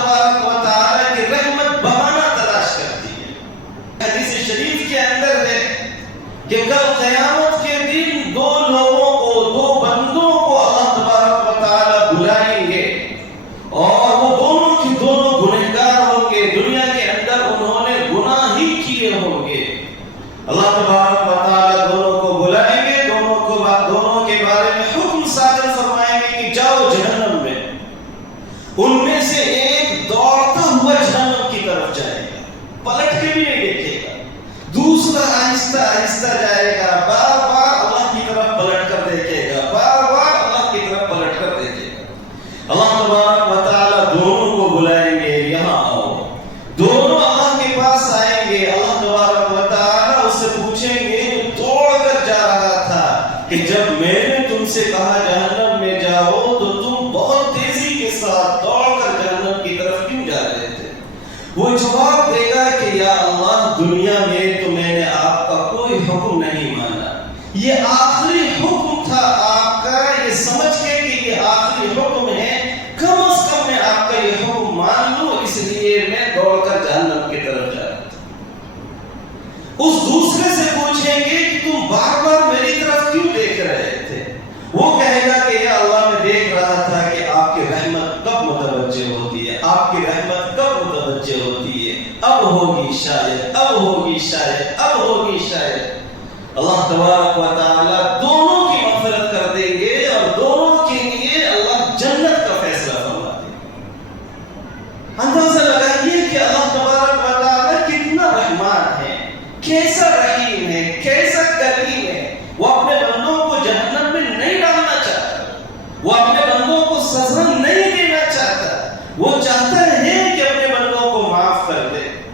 تبارک و تعالی کی رحمت بہانہ تلاش کرتی ہے. حدیث شریف کے اندر ہے کہ کل قیامت کے دن دو لوگوں کو، دو بندوں کو اللہ تبارک و تعالی بلائیں گے اور وہ دونوں کی دونوں گنہگار ہوں گے. دنیا کے اندر انہوں نے گناہ ہی کیے ہوں گے. اللہ تبارک و تعالی دونوں کو بلائیں گے، دونوں کے بارے میں حکم صادر فرمائیں گے کہ جاؤ جہنم میں. ان میں سے ایک دوڑتا ہوا جہنم کی طرف جائے گا، پلٹ کے بھی نہیں دیکھے گا. دوسرا آہستہ آہستہ جائے گا، بار بار اللہ کی طرف پلٹ کر دیکھے گا، بار بار اللہ کی طرف پلٹ کر دیکھے گا. اللہ تبارک و تعالی دونوں کو بلائیں گے، یہاں آؤ. دونوں اللہ کے پاس آئیں گے. اللہ تبارک و تعالی اس سے پوچھیں گے، توڑ کر جا رہا تھا کہ جب میں نے تم سے کہا جہنم میں جاؤ تو تم بہت تیزی کے ساتھ دوڑ کر جہنم کی طرف کیوں جا رہے تھے؟ وہ جواب دے گا کہ یا اللہ، دنیا میں تو میں نے آپ کا کوئی حکم نہیں مانا. یہ آخری حکم تھا آپ کا، یہ سمجھ کے کہ یہ آخری حکم ہے، کم از کم میں آپ کا یہ حکم مان لوں، اس لیے میں دوڑ کر جہنم کی طرف جا رہا تھا. اس دوسرے سے پوچھیں گے کہ تم بار بار میری طرف کیوں دیکھ رہے تھے؟ وہ کہے گا کہ یا اللہ، میں دیکھ رہا تھا کہ آپ کی رحمت کب متوجہ ہوتی ہے، آپ کی رحمت کب متوجہ ہوتی ہے. اب ہوگی شاید، اب ہوگی شاید، اب ہوگی شاید. اللہ تبارک و تعالی دونوں کی مغفرت کر دیں گے اور دونوں کے لیے اللہ جنت کا فیصلہ فرما دیں گے. اندازہ لگائیے کہ اللہ تبارک و تعالی کتنا رحمان ہے، کیسا رحیم ہے، کیسا